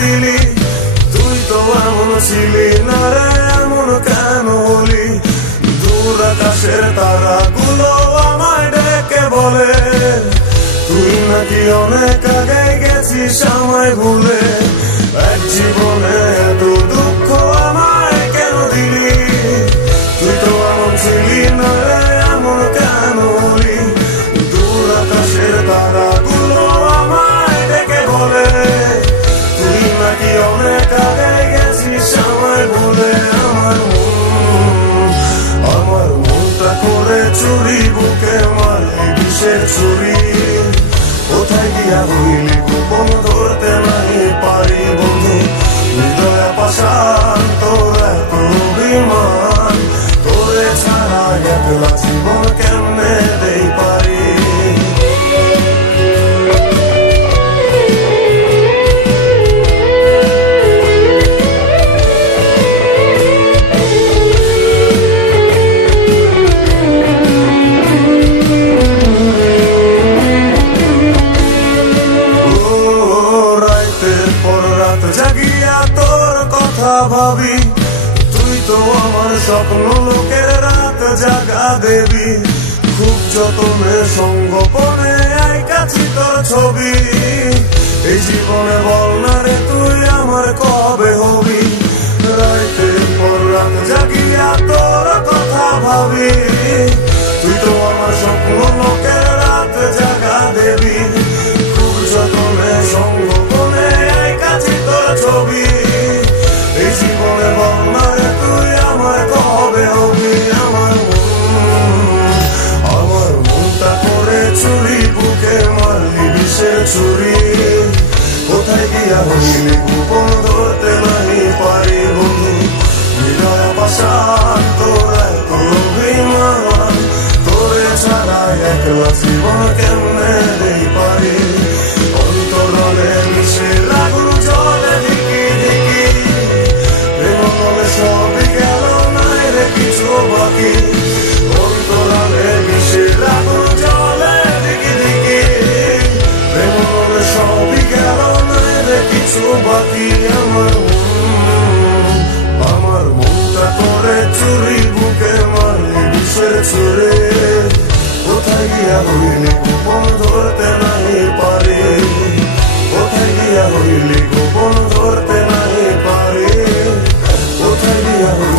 দিলি, তুই তো এমন ছিলি না রে, এমন কেন হলি? দূর আকাশের তারাগুলো আমায় ডেকে বলে, তুই নাকি অনেক আগে গেছিস আমায় ভুলে। এক জীবনে এত দুঃখ আমায় কেন দিলি, তুই তো এমন ছিলি না রে, এমন কেন হলি? দূর আকাশের তারাগুলো আমায় ডেকে বলে, তুই নাকি অনেক আগে গেছিস আমায় ভুলে। আমার মনটা করে চুরি, বুকে মারলি বিষের ছুরি। কোথায় গিয়া হইলি গোপন ধরতে নাই পারি বন্ধু, হৃদয় পাশান তোর এত অভিমান। তোরে ছাড়া একলা জীবন কেমনে দেই পারি? জাগিয়া তোর কথা ভাবি, তুই তো আমার স্বপ্ন লোকের রাত জাগা দেবী। খুব যতনে সঙ্গোপনে আইকাছি তোর ছবি, এই জীবনে বল না রে তুই আমার কবে হবি? রাতের পর রাত জাগিয়া তোর কথা ভাবি, তুই তো আমার স্বপ্ন লোকের রাত জাগা দেবী। খুব যতনে সঙ্গোপনে আইকাছি তোর ছবি, এই জীবনে বল না রে তুই আমার কবে হবি? আমার মনটা করে চুরি, বুকে মারলি বিষের ছুরি। কোথায় গিয়া হইলি গোপন ধরতে নাই পারি বন্ধু, হৃদয় পাশান তোর এত অভিমান। তোরে ছাড়া একলা জীবন কেমনে দেই পারি? অন্তরলে মিশে লাগুন জলে ধিকি ধিকি, প্রেম বলে সবই গেল নাই রে কিছু বাকি। অন্তরালে মিশে লাগুন জলে ধিকি ধিকি, প্রেম বলে সবই গেল নাই রে কিছু বাকি। আমার মনটা করে চুরি, বুকে মারলি বিষের ছুরি। কোথায় গিয়া হইলি গোপন ধরতে নাই পারি? কোথায় গিয়া হইলি গোপন ধরতে নাই পারি? কোথায় গিয়া হইলি